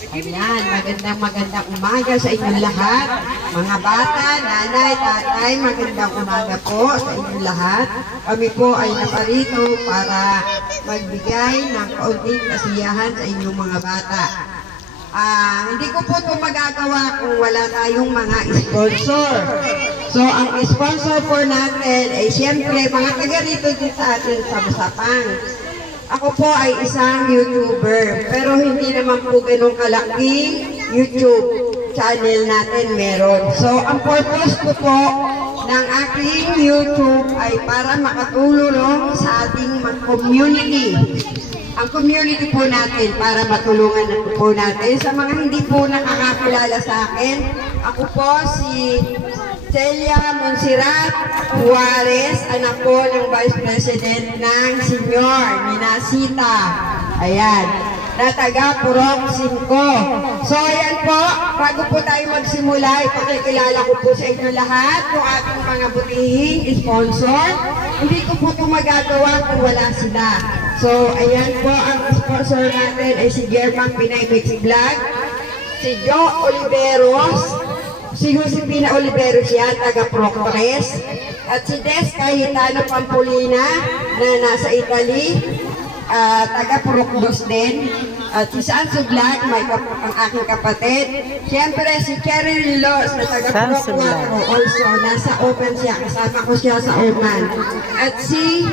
Ayan, magandang umaga sa inyong lahat. Mga bata, nanay, tatay, magandang umaga po sa inyong lahat. Kami po ay naparito para magbigay ng kaunting kasiyahan sa inyong mga bata. Hindi ko po ito magagawa kung wala tayong mga sponsor. So, ang sponsor po natin ay siyempre mga taga rito din sa atin sa Busapang. Ako po ay isang YouTuber, pero hindi naman po ganun kalaking YouTube channel natin meron. So, ang purpose ko po ng aking YouTube ay para makatulong sa ating community. Ang community po natin para matulungan po natin. Sa mga hindi po nakakakilala sa akin, ako po si Celia Monserrat Juarez, anak po ng Vice President ng Senyor Minasita. Ayan, na taga Purok 5. So ayan po, bago po tayo magsimula, ipakikilala ko po sa inyo lahat kung ating mga butihing sponsor. Hindi ko po ito magagawa kung wala sila. So ayan po, ang sponsor natin ay si Germang Pinay Mixi Vlog, si Joe Oliveros, si Josefina Oliveros yan, taga Proctres, at si Des Cayetano Pampolina na nasa Italy, taga Procdos din, at si Sanso Vlog, ang aking kapatid. Siyempre si Cherry Rilos na taga Procquatro also, nasa Open siya, kasama ko siya sa Oman. At si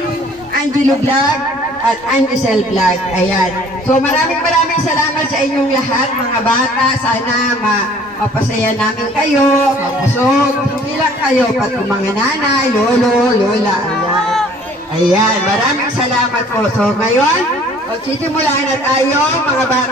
Angelo Vlog at Angel Vlog. Ayan. So maraming salamat sa inyong lahat, mga bata. Sana mapasaya namin kayo, mabusog. Hindi lang kayo, pati mga nanay, lolo, lola. Ayan. Ayan. Maraming salamat po. So ngayon, magsisimula na tayo, mga bata.